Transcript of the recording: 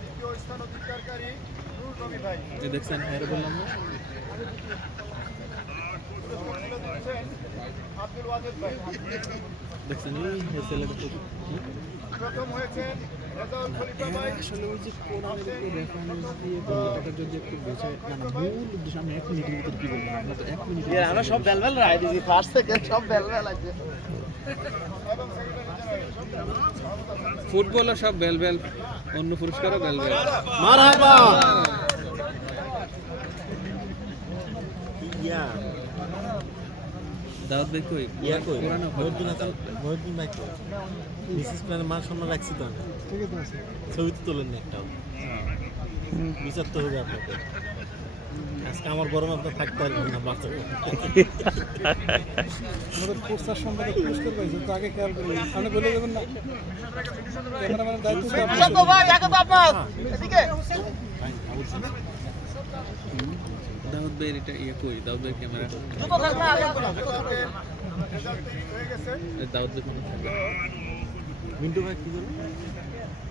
দ্বিতীয় স্থান অধিকারী নূর নবী ভাই। দেখছেন বললাম না আব্দুল ওয়াজেদ ভাই। দেখছেন এই ছেলেটা তো প্রথম হয়েছেন রেজাউল খলিফা ভাই। আসলে ওই যে কোরআনের উপর রেফারেন্স দিয়ে বলাটা যদি একটু বোঝায় না না মূল উদ্দেশ্য আমি 1 মিনিটের ভিতরে কি বলবো আমরা তো 1 মিনিট আমরা সব বেলবেল রায় দিছি ফার্স্ট সেকেন্ড সব বেলবেল আছে ফুটবলও সব বেল বেল অন্য পুরস্কারও বেল বেল মারহাবা ইয়া দাউদ ভাই কই ইয়া কই পুরানো মহিউদ্দিন ভাই কই মিসেস প্ল্যানের মান সম্মান রাখছি তো আমি ঠিকই আছে ছবি তো তোলেন না একটাও বিচার তো হবে আপনাকে আজকে আমার গরম আপনার থাকতে পারবেন না বাচ্চা আমাদের প্রচার সম্পাদক পুরস্কার পাইছে তো আগে খেয়াল করি আপনি বলে দেবেন না ক্যামেরাম্যানের দায়িত্ব দাউদ ভাই এটা ইয়ে কই দাউদ ভাই ক্যামেরা দাউদ ভাই মিন্টু ভাই কি বলবেন